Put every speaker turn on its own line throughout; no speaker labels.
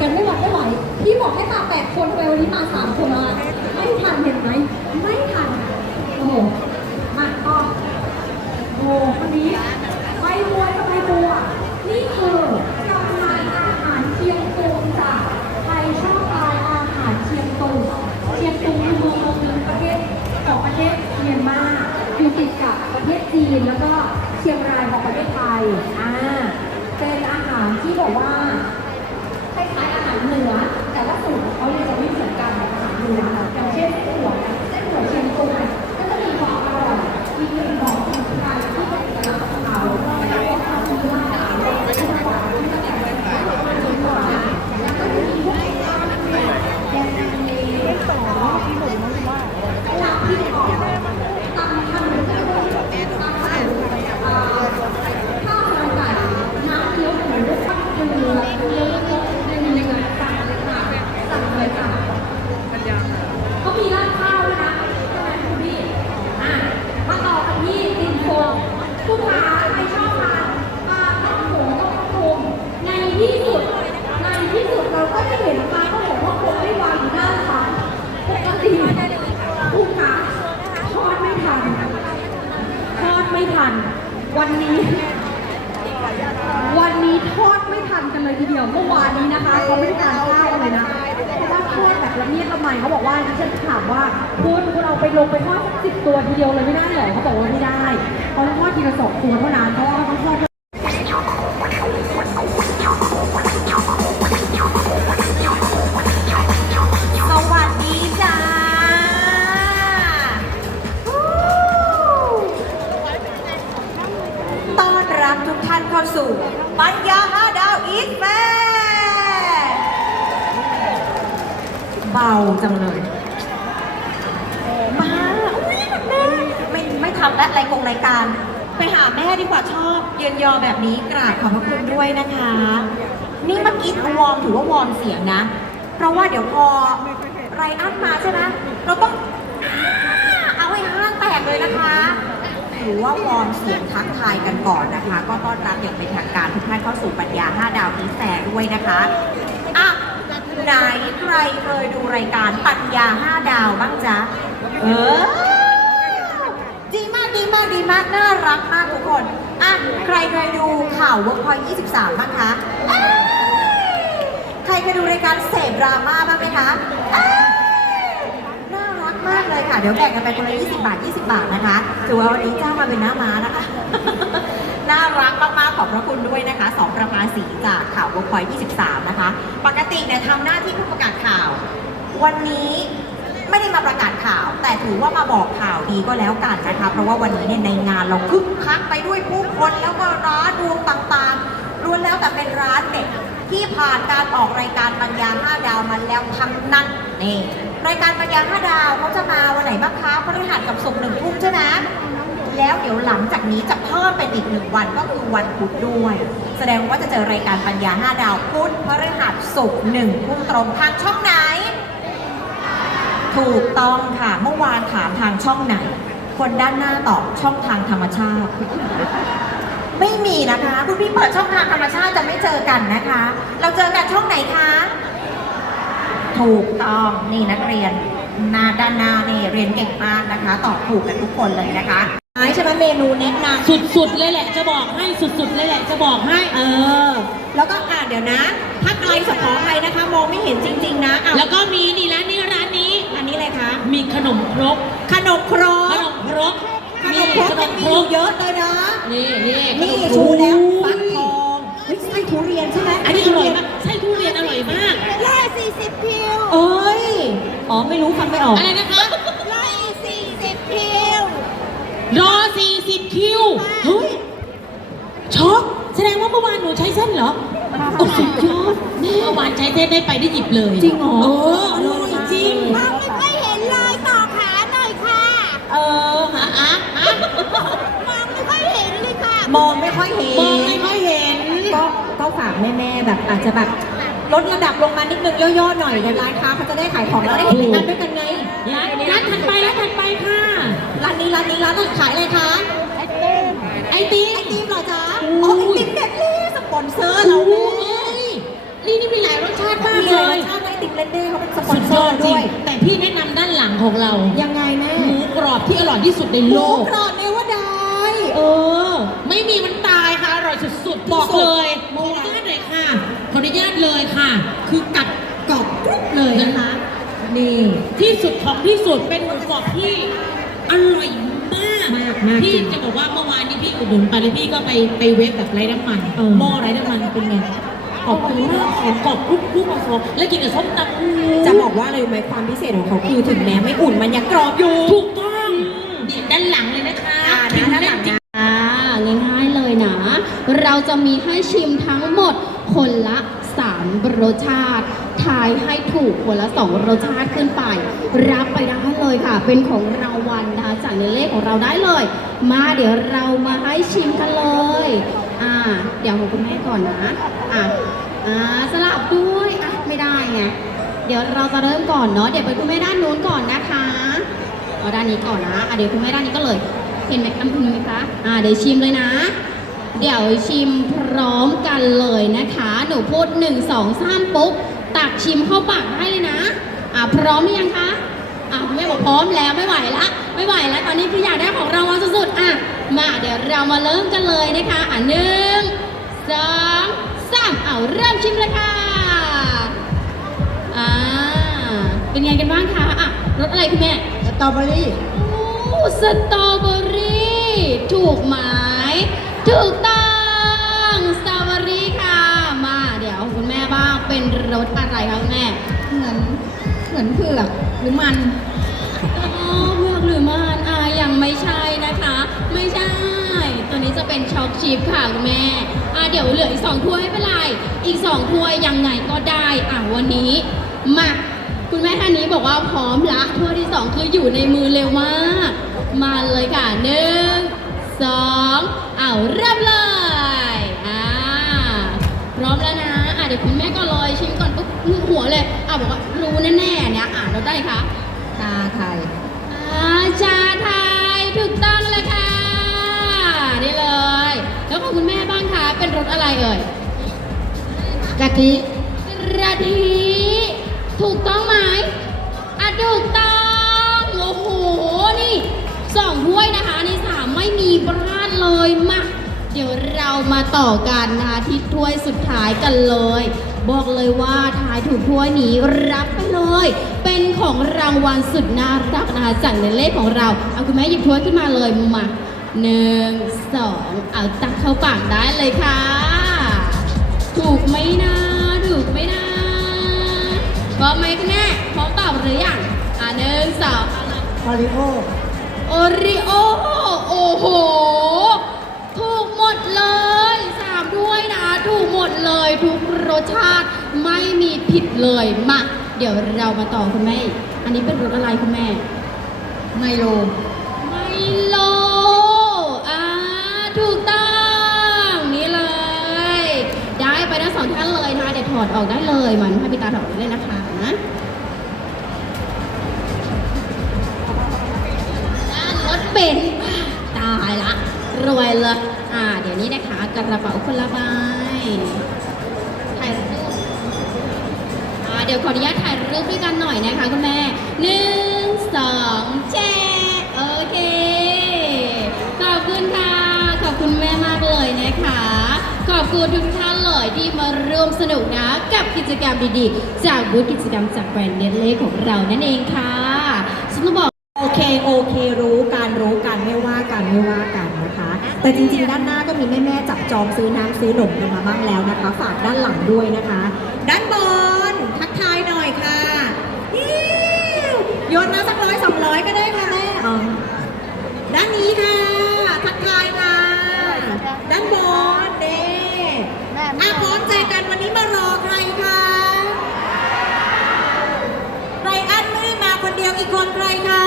กันไม่ไหวไม่ไหวพี่บอกให้มาแปดคนทำไมวันนี้มาสามคนละไม่ทันเห็นไหมไม่ทันโอ้โหมาต่อโอ้โหคนนี้ไปบัวทำไมบัวนี่คือกำลังอาหารเชียงตุงจ้ะใครชอบทานอาหารเชียงตุงเชียงตุงคือเมืองเมืองหนึงประเทศของประเทศเมียนมาอยู่ติดกับประเทศจีนแล้วก็เชียงรายของประเทศไทยอ่าเป็นอาหารที่บอกว่าารเหนือแต่ว่าสูตรของเขาเนี่ยจะไม่เหมือนกันกับอาหารเหนือ ตัวทีเดียวเลยไม่ได้เหรอเขาบอกว่าไม่ได้เขาต้องทอดทีละสองตัวเท่านั้นเพราะว่าเขาทอด
สวัสดีจ้าวู้ต้อนรับทุกท่านเข้าสู่ปัญญาห้าดาวอีทแฟร์เบาจังเลย มาอุ้ยแม่ไม่ไม่ ทำและรายกงรายการ ไปหาแม่ดีกว่าชอบ เยืนยอแบบนี้กราบขอบพระคุณด้วยนะคะ นี่เมื่อกี้วอร์มถือว่าวอร์มเสียงนะ เพราะว่าเดี๋ยวพอไรอันมาใช่ไหมเราต้องอ่าเอาให้ห้างแตกเลยนะคะถือว่าวอร์มเสียงทักทายกันก่อนนะคะ ก็ต้อนรับอย่างเป็นทางการทุกท่านเข้าสู่ปัญญา 5 ดาวอีแฟร์ด้วยนะคะอะไหนใครเคยดูรายการปัญญา 5 ดาวบ้างจ๊ะเออ ดีมากดีมากดีมากน่ารักมากทุกคนอะใครเคยดูข่าว Workpoint 23 บ้างคะใครเคยดูรายการเสพดราม่าบ้างไหมคะน่ารักมากเลยค่ะ เดี๋ยวแบ่งกันไปคนละ20 บาท 20 บาทนะคะถือว่าวันนี้จ้างมาเป็นหน้าม้านะคะน่ารักมากๆขอบพระคุณด้วยนะคะสองประภาสีจากข่าว Workpoint 23 นะคะ ปกติเนี่ยทำหน้าที่ผู้ประกาศข่าว วันนี้ ไม่ได้มาประกาศข่าว แต่ถือว่ามาบอกข่าวดีก็แล้วกันนะคะ เพราะว่าวันนี้เนี่ยในงานเราคึกคักไปด้วยผู้คนแล้วก็ร้านรวงต่างๆล้วนแล้วแต่เป็นร้านเด็ดที่ผ่านการออกรายการปัญญา5ดาวมาแล้วทั้งนั้นนี่รายการปัญญา5ดาวเขาจะมาวันไหนบ้างคะพฤหัสกับศุกร์หนึ่งทุ่มใช่ไหมแล้วเดี๋ยวหลังจากนี้จะเพิ่มเป็นอีกหนึ่งวันก็คือวันพุธด้วย แสดงว่าจะเจอรายการปัญญา5ดาวพุธพฤหัสศุกร์หนึ่งทุ่มตรงทางช่องไหน ถูกต้องค่ะ เมื่อวานถามทางช่องไหน คนด้านหน้าตอบช่องทางธรรมชาติ ไม่มีนะคะ คุณพี่เปิดช่องทางธรรมชาติจะไม่เจอกันนะคะ เราเจอกันช่องไหนคะ ถูกต้องนี่นักเรียนหน้าด้านหน้านี่เรียนเก่งมากนะคะ ตอบถูกกันทุกคนเลยนะคะไม้ใช่ไหมเมนูแนะนำ
สุดๆเลยแหละ จะบอกให้สุดๆเลยแหละ จะบอกให้
เออ แล้วก็อ่านเดี๋ยวนะ ถ้าไกลสขออภัยนะคะ มองไม่เห็นจริง ๆ นะอะ
แล้วก็มีนี่ร้านนี้ร้านนี้
อันนี้เลยคะ
มีข นมครก
ขนมคร
ข
ก
นมครก
ขนมครกมันมีอยู่เยอะเลยนะ
นี่นี่
นี่
ขมครก
ชูแล้วฟักทองเฮ้ยไส้ทุเรียนใช่ไหม
อันนี้อร่อยมากไส้ทุเรียนอร่อยมาก
ร้อยสี่สิบพิว
เอ้ยอ๋อไม่รู้ฟังไม่ออก
อะไรนะคะ
ร้อยสี่สิบพิว
รอ40คิวเฮ้ยช็อกแสดงว่าเมื่อวานหนูใช้เส้นเหรอโอ้สุดยอดเมื่อวานใช้เส้นได้ไปได้หยิบเลย
จริงเหรอ
เอออร่อยจริง
มอง มองไม่ค่อยเห็นเลยค่ะ
มองไม่ค่อยเห็น
มองไม่ค่อยเห็น
ก็ก็ฝากแม่ๆแบบอาจจะแบบลดระดับลงมานิดนึงย่อๆหน่อยเดี๋ยวร้านค้าเขาจะได้ขายของแล้วได้เห็นงานด้วยกันไง
ร้านร้านถัดไปร้านถัดไปค่ะ
ร้านนี้ร้านนี้ร้านไหนขายอะไรคะ
ไอเต้น
ไอติม
ไอติมเหรอจ๊ะ
โอ้
อ๋อยไอติมเด็ดลี่สปอนเซอร์เรา
โอ้
เลย
ยนี่นี่มีหลายรสชาติมาก
มี
เล
หลายร
ย
สชาติในติมเลนเด้เขาเป็นสปอน
สุด
เซ
ย
อ
อด
ร์
จริ
ด้
ง
วย
แต่พี่แนะนำด้านหลังของเรา
ยังไงแม่
หมูกรอบที่อร่อยที่สุดใน
ห
โล
มู
ก
กรอบ
ไม่มีมันตายค่ะอร่อยสุดๆบอกเลยขออนุญาตเลยค่ะขออนุญาตเลยค่ะ คือกัดกรอบกรุบเลยนะคะ
นี่
ที่สุดของที่สุดเป็นหมูกรอบที่อร่อยมาก
มากมาก
พี่
จริง
จะบอกว่าเมื่อวานนี้พี่อุดหนุนไปแล้วพี่ก็ไปไปเวฟแบบไร้น้ำมัน
เออ
หม้อไร้น้ำมันเป็นไงกรอบมากหอมกรอบกรุบกรุบมาฟองแล้วกินกับส้มตำอู้
จะบอกว่าอะไรรู้ไหมความพิเศษของเขาคือถึงแม้ไม่อุ่นมันยังกรอบอยู่
ถูกต้องเดี๋ยวด้านหลังเลยนะคะ
อ่านะด้านหลังนะ
อ่าง่ายๆเลยนะ เราจะมีให้ชิมทั้งหมดคนละ 3 รสชาติ ทายให้ถูกคนละ 2 รสชาติขึ้นไป รับไปได้เลยค่ะ เป็นของรางวัลนะคะจากในเลขของเราได้เลย มาเดี๋ยวเรามาให้ชิมกันเลย อ่า เดี๋ยวของคุณแม่ก่อนนะ อะอ่าสลับด้วยอะไม่ได้ไง เดี๋ยวเราจะเริ่มก่อนเนาะ เดี๋ยวไปคุณแม่ด้านนู้นก่อนนะคะเอาด้านนี้ก่อนนะ อะเดี๋ยวคุณแม่ด้านนี้ก็เลย เห็นไหมคะคุณไหมคะ อ่าเดี๋ยวชิมเลยนะ เดี๋ยวชิมพร้อมกันเลยนะคะ หนูพูด 1 2 3ปุ๊บ ตักชิมเข้าปากได้เลยนะ อ่าพร้อมหรือยังคะอะคุณแม่บอกพร้อมแล้วไม่ไหวละ ไม่ไหวแล้วตอนนี้คืออยากได้ของรางวัลสุดๆอะมาเดี๋ยวเรามาเริ่มกันเลยนะคะอะหนึ่งสองสามเอาเริ่มชิมเลยค่ะอ่าเป็นไงกันบ้างคะอะรสอะไรคุณแม่
สตรอเบอรี่
โอ้สตรอเบอรี่ถูกไหม ถูกต้องสตรอเบอรี่ค่ะ มาเดี๋ยวคุณแม่บ้างเป็นรสอะไรคะคุณแม่
เหมือนเหมือนเผือกหรือมัน
อ๋อเมือกหรือมันอ่ายังไม่ใช่นะคะ ไม่ใช่ ตัวนี้จะเป็นช็อกชิพค่ะคุณแม่อ่าเดี๋ยวเหลืออีกสองถ้วยไม่เป็นไร อีกสองถ้วยยังไงก็ได้อ่าวันนี้มาคุณแม่ท่านนี้บอกว่าพร้อมละถ้วยที่สองคืออยู่ในมือเร็วมาก มาเลยค่ะหนึ่ง สองเอาเริ่มเลยอ่าพร้อมแล้วนะอะเดี๋ยวคุณแม่ก็ลอยชิมก่อนปุ๊บหัวเลยอะบอกว่ารู้แน่ๆเนี่ยอ่านเราได้ค่ะ
ชาไทย
อาชาไทยถูกต้องเลยค่ะนี่เลย แล้วของคุณแม่บ้างคะเป็นรสอะไรเอ่ย
กะทิ
กะทิถูกต้องไหมอะถูกต้องโอ้โหนี่สองถ้วยนะคะในสาม ไม่มีพลาดเลยมาเดี๋ยวเรามาต่อกันนะคะที่ถ้วยสุดท้ายกันเลย บอกเลยว่าทายถูกถ้วยนี้รับไปเลย เป็นของรางวัลสุดน่ารักนะคะจากในเลขของเราเอาคุณแม่หยิบถ้วยขึ้นมาเลยมาหนึ่งสองเอาตักเข้าปากได้เลยค่ะ ถูกไหมนะถูกไหมนะพร้อมไหมคุณแม่พร้อมตอบหรือยังอะหนึ่งสอง
ออริโอ
โอริโอโอ้โห ถูกหมดเลยสามด้วยนะ ถูกหมดเลยทุกรสชาติไม่มีผิดเลยมาเดี๋ยวเรามาต่อคุณแม่ อันนี้เป็นรสอะไรคุณแม่
ไมโล
ไมโลอ่าถูกต้องนี่เลย ได้ไปทั้งสองท่านเลยนะคะเดี๋ยวถอดออกได้เลยมันให้พี่ตาถอดได้เลยนะคะ เบนตายละ รวยเลยอ่า เดี๋ยวนี้นะคะกระเป๋าคนละใบถ่ายรูปอ่าเดี๋ยวขออนุญาตถ่ายรูปด้วยกันหน่อยนะคะคุณแม่หนึ่งสองแชร์โอเคขอบคุณค่ะขอบคุณแม่มากเลยนะคะขอบคุณทุกท่านเลยที่มาร่วมสนุกนะกับกิจกรรมดีๆ จากบูธกิจกรรมจากแบรนด์เนตเล่ของเรานั่นเองค่ะฉันต้องบอก
เคโอเครู้การรู้กันไม่ว่ากันไม่ว่ากันนะคะ แต่จริงๆ ด้านหน้าก็มีแม่ๆจับจองซื้อน้ำซื้อหนมกันมาบ้างแล้วนะคะ ฝากด้านหลังด้วยนะคะ ด้านบนทักทายหน่อยค่ะอิ๊วโยนมาสักร้อยสองร้อยก็ได้ค่ะแม่อ๋อด้านนี้ค่ะ ทักทายค่ะ ด้านบนเด้อะพร้อมใจกันวันนี้มารอใครคะไรอันไม่ได้มาคนเดียวอีกคนใครคะ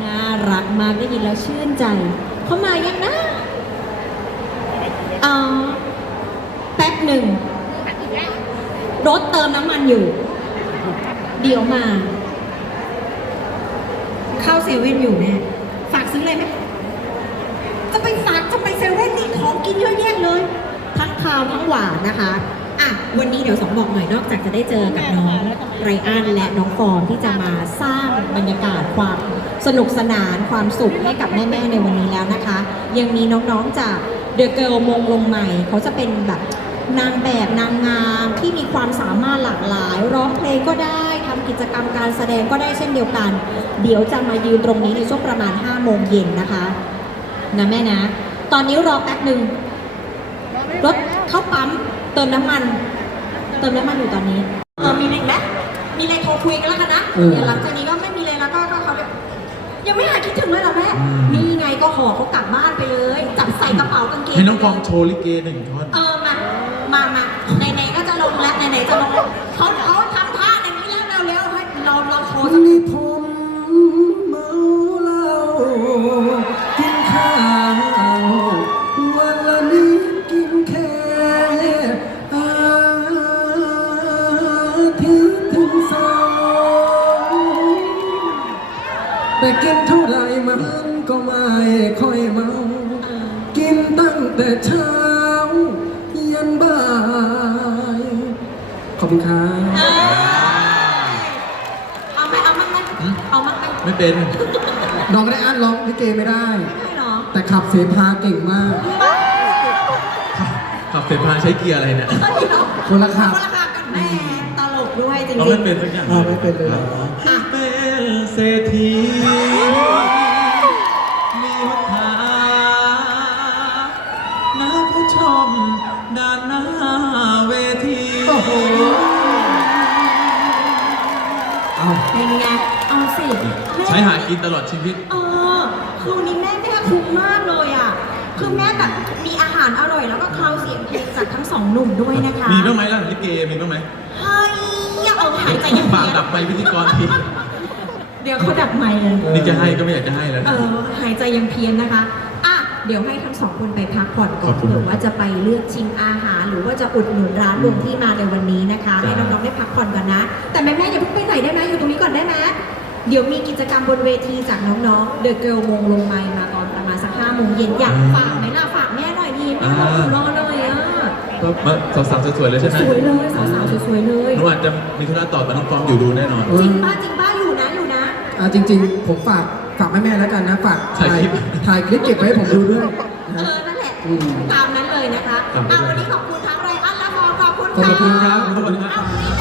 น่ารัก มากได้ยินแล้วชื่นใจ เขามายังนะอ๋อแป๊บหนึ่ง รถเติมน้ำมันอยู่ เดี๋ยวมา เข้าเซเว่นอยู่แน่ฝากซื้ออะไรไหมจะไปฝากจะไปเซเว่นนี่ของกินเยอะแยะเลยททั้งคาวทั้งหวานนะคะ อะวันนี้เดี๋ยวสองบอกหน่อยนอกจากจะได้เจอกับน้องไรอันและน้องฟอร์มที่จะมาสร้างบรรยากาศความสนุกสนานความสุขให้กับแม่ๆในวันนี้แล้วนะคะ ยังมีน้องๆจากเดอะเกิลมงลงใหม่ เขาจะเป็นแบบนางแบบนางงามที่มีความสามารถหลากหลายร้องเพลงก็ได้ทำกิจกรรมการแสดงก็ได้เช่นเดียวกัน เดี๋ยวจะมายืนตรงนี้ในช่วงประมาณ5โมงเย็นนะคะนะแม่นะ ตอนนี้รอแป๊บหนึ่ง รถเข้าปั๊มเติมน้ำมัน เติมน้ำมันอยู่ตอนนี้เออมีอะไรอีกไหมมีอะไรโทรคุยกันแล้วกันนะ
เออ
เดี๋ยวหลังจากนี้ก็ไม่มีอะไรแล้วก็ก็เขาจะยังไม่หายคิดถึงเลยเหรอแม่นี่ไงก็ห่อเขากลับบ้านไปเลย จับใส่กระเป๋ากางเกง
ให้น้องฟองโชว์ลิเกหนึ่งท่อน
เออมามามาไหนๆก็จะลงแล้วไหนๆจะลงแล้วเขาเขาทำท่าอย่างนี้แล้วเร็วๆให้เราเราโชว์สักนิ
นี่
ด
ผมเมาเหล้ากิน
ไหม
ไม่เป็น
น้องได้อ่านร้องลิเกไม่ได้
ไม่ได้หรอ
แต่ขับเสพาเก่งมาก
ขับเสพาใช้เกียร์อะไรเนี่ย
คนละขับ
คนละค่ะกันแม่ตลกด้วยจริง
เรา
ๆ
ไม่เป็นสักอย่าง
อ่าไม่เป็นเลยเหรอ
อะ
เป็นเศรษฐี มีวัฒนานะผู้ชมด้านหน้าเวที
โอ้โห เอา
เป็นไง เอาสิแม่
ใช้หากินตลอดชีวิต
เออคือวันนี้แม่แม่คุ้มมากเลยอะ คือแม่แบบมีอาหารอร่อยแล้วก็คลาวเสียงเพลงจากทั้งสองหนุ่มด้วยนะคะ
มีบ้างไหมล่ะลิเกมีบ้างไหม
เฮ้ยอย่าเอาหายใจยัง
ฝาก
เพี้ยน
ดับไปพิธีกรที
เดี๋ยวเขาดับไมค์เลย
นี่จะให้ก็ไม่อยากจะให้แล้ว
เอ
นะ
อหายใจยังเพี้ยนนะคะอะเดี๋ยวให้ทั้งสองคนไปพักผ่อนก่อ
ขอนบคุณ
หรือว่าจะไปเลือกชิมอาหาร หรือว่าจะอุดหนุนร้านรวมที่มาในวันนี้นะคะ ให้น้องๆได้พักผ่อนกันนะ แต่แม่แม่ๆอย่าเพิ่งไปไหนได้ไหมอยู่ตรงนี้ก่อนได้ไหม เดี๋ยวมีกิจกรรมบนเวทีจากน้องๆ The Girl มงลงไมค์มาตอนประมาณสักห้าโมงเย็นอยากฝากไหมล่ะฝากแม่หน่อยดีแม่รออยู่รอเลยอะ
มาสาวๆสวยๆเลยใช่ไหม
สวยเลยสาวๆสวยๆเลย
หนูอาจจะมีธุระต่อแต่น้องฟองอยู่ดูแน่นอน
จริงป้าจริงป้าอยู่นะอยู่นะ
อ่าจริง ๆ ผมฝากฝากแม่ๆแล้วกันนะฝาก
ถ่ายคลิป
ถ่ายคลิปเก็บไว้ให้ผมดูด้วย
เอ
นะ
อนั่นแหละ
อืม
ตามนั้นเลยนะคะ
ครับ
เอาวันนี้ขอบคุณทั้งไรอันและฟองขอบคุณ
ขอบคุณครั
ค่ะ
บ
ขอบคุณครับ